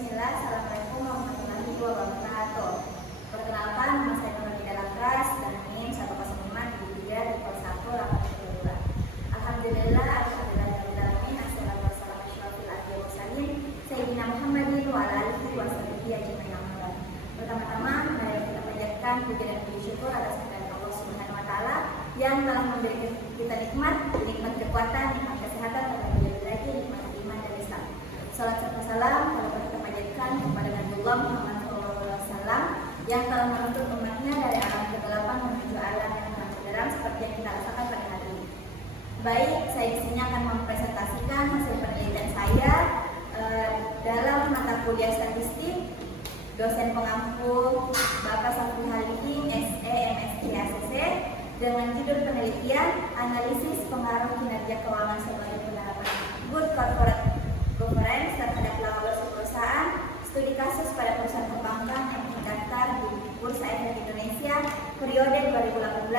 Bismillah, Assalamualaikum warahmatullahi wabarakatuh. Perkenalkan, nama saya Nurul Dalam Keras dan NIM 10373-182. Alhamdulillah, alhamdulillahirrahmanirrahim. Assalatu wassalamu ala asyrofil anbiya'i wal mursalin Sayyidina Muhammadin wa ala alihi wa sahbihi ajma'in. Pertama-tama, mari kita panjatkan puji dan puji syukur atas kehadirat Allah Subhanahu wa taala yang telah memberikan kita nikmat kekuatan, nikmat kesehatan, terlebih lagi nikmat iman dan Islam. Salat serta salam kalau kita panjatkan kepada Nabiullah Muhammad SAW yang telah menuntut umatnya dari alam kegelapan menuju alam yang terang benderang seperti yang kita rasakan pada hari ini. Baik, saya di sini akan mempresentasikan hasil penelitian saya dalam mata kuliah statistik dosen pengampu Bapak Safri Halikin SE MSc ACC dengan judul penelitian analisis pengaruh kinerja keuangan sebagai penerapan good corporate governance terhadap laba bersih perusahaan, studi kasus pada perusahaan perbankan yang terdaftar di Bursa Efek Indonesia periode 2018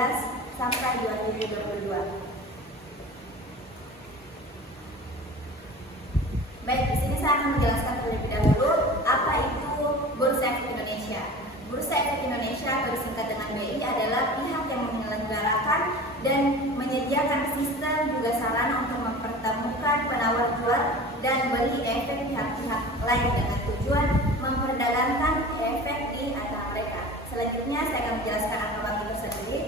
sampai 2022. Baik, di sini saya akan menjelaskan terlebih dahulu apa itu Bursa Efek Indonesia. Bursa Efek Indonesia atau disingkat dengan BI adalah pihak yang menyelenggarakan dan menyediakan sistem juga sarana untuk mempertemukan penawar jual dan beli efek pihak-pihak lain dengan tujuan memperdagangkan efek di antara mereka. Selanjutnya saya akan menjelaskan apa bank itu sendiri.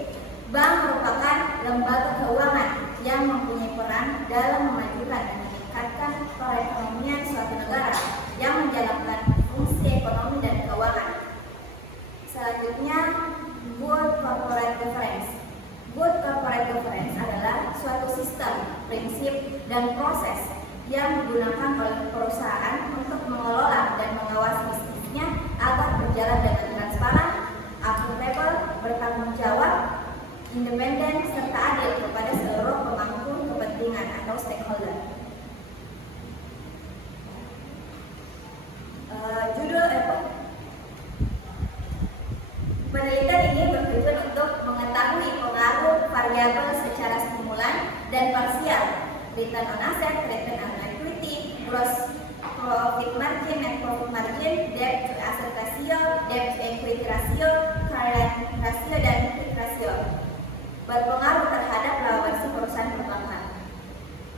Bank merupakan lembaga keuangan yang mempunyai peran dalam memajukan dan meningkatkan perekonomian suatu negara yang menjalankan fungsi ekonomi dan keuangan. Selanjutnya, good corporate governance. Good corporate governance adalah suatu sistem, prinsip, dan proses yang digunakan oleh perusahaan untuk mengelola dan mengawasi bisnisnya agar berjalan dengan transparan, akuntabel, bertanggung jawab, independen, serta adil kepada seluruh pemangku kepentingan atau stakeholder. Penelitian ini bertujuan untuk mengetahui pengaruh variabel secara stimulan dan parsial, return on asset, return on equity, gross profit margin, net profit margin, debt to asset ratio, debt to equity ratio, current ratio, dan quick ratio berpengaruh terhadap laba bersih perusahaan perbankan.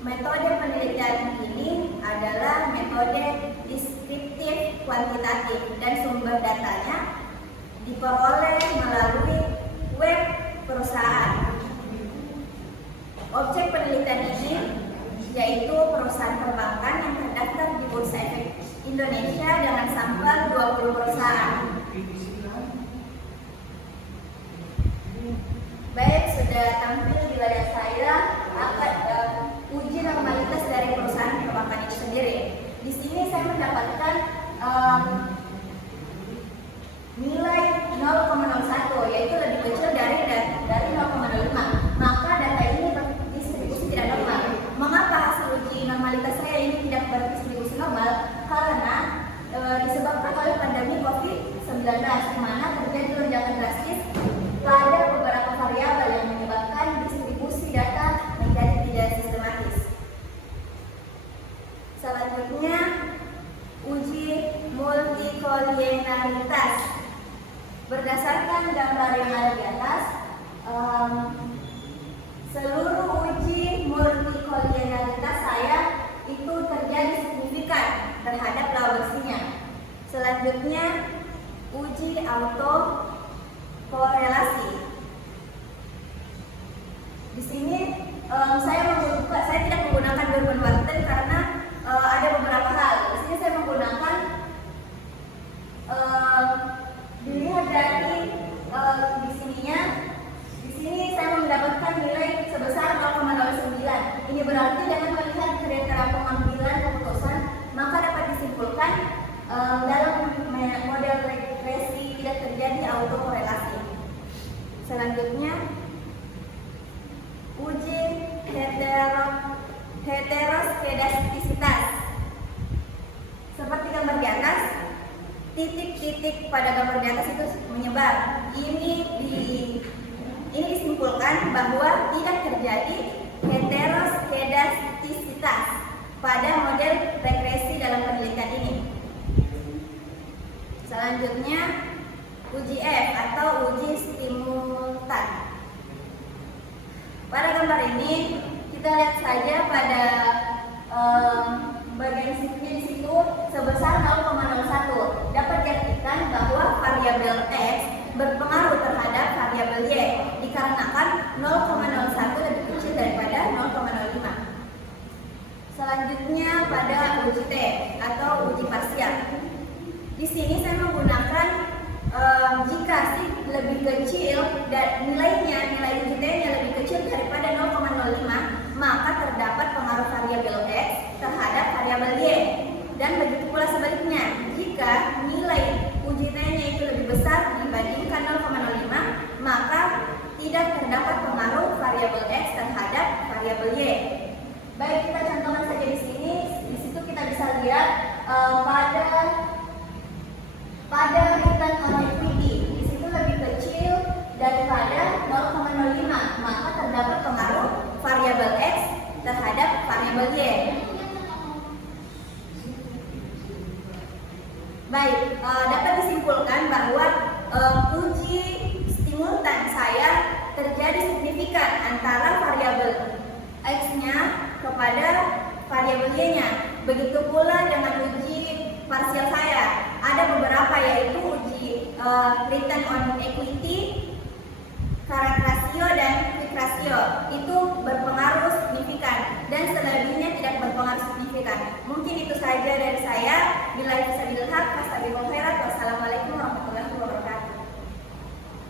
Metode penelitian ini adalah metode deskriptif kuantitatif dan sumber datanya diperoleh melalui web perusahaan. Objek penelitian ini yaitu perusahaan perbankan yang terdaftar di Bursa Efek Indonesia dengan sampel 20 perusahaan. Baik, sudah tampil di layar saya uji normalitas dari perusahaan perbankan itu sendiri. Di sini saya mendapatkan nilai 0,01, yaitu lebih kecil dari 0,05. Maka data ini berdistribusi tidak normal. Mengapa hasil uji normalitas saya ini tidak berdistribusi normal? Karena disebabkan oleh pandemi COVID-19, di mana terjadi lonjakan drastis pada beberapa variabel yang menyebabkan distribusi data menjadi tidak sistematis. Selanjutnya, uji multikolinearitas. Berdasarkan gambar yang ada di atas, seluruh uji multikolinearitas saya itu terjadi signifikan terhadap laba bersihnya. Selanjutnya, uji autokorelasi. Di sini saya tidak menggunakan Durbin-Warten karena ada beberapa hal. Di sini saya menggunakan dilihat dari di sini saya mendapatkan nilai sebesar 0,09. Ini berarti dengan melihat kriteria pengambilan keputusan, maka dapat disimpulkan dalam model regresi tidak terjadi autokorelasi. Selanjutnya, uji heteroskedastisitas. Seperti gambar di atas, titik-titik pada gambar di atas itu menyebar. Ini disimpulkan bahwa tidak terjadi heteroskedastisitas pada model regresi dalam penelitian ini. bagian sikunya di situ sebesar 0,01. Dapat diartikan bahwa variabel X berpengaruh terhadap variabel Y dikarenakan 0,01 lebih kecil daripada 0,05. Selanjutnya pada uji T atau uji parsial. Di sini saya menggunakan jika sih lebih kecil dan nilai uji T-nya lebih kecil daripada 0,05, maka terdapat pengaruh variabel X terhadap variabel Y. Dan begitu pula sebaliknya, jika nilai uji T-nya itu lebih besar dibandingkan 0,05, maka tidak terdapat pengaruh variabel X terhadap variabel Y. Baik, kita contohkan saja di sini. Di situ kita bisa lihat pada return on equity, di situ lebih kecil daripada 0,05, maka terdapat pengaruh variabel X terhadap variabel Y. Baik, dapat disimpulkan bahwa uji simultan saya terjadi signifikan antara variabel X-nya kepada variabel Y-nya. Begitu pula dengan uji parsial saya. Ada beberapa, yaitu uji return on equity, current ratio, dan quick ratio. Itu berpengaruh signifikan dan selebihnya tidak berpengaruh signifikan. Mungkin itu saja dari saya. Bila bisa dilihat, wassalamualaikum warahmatullahi wabarakatuh.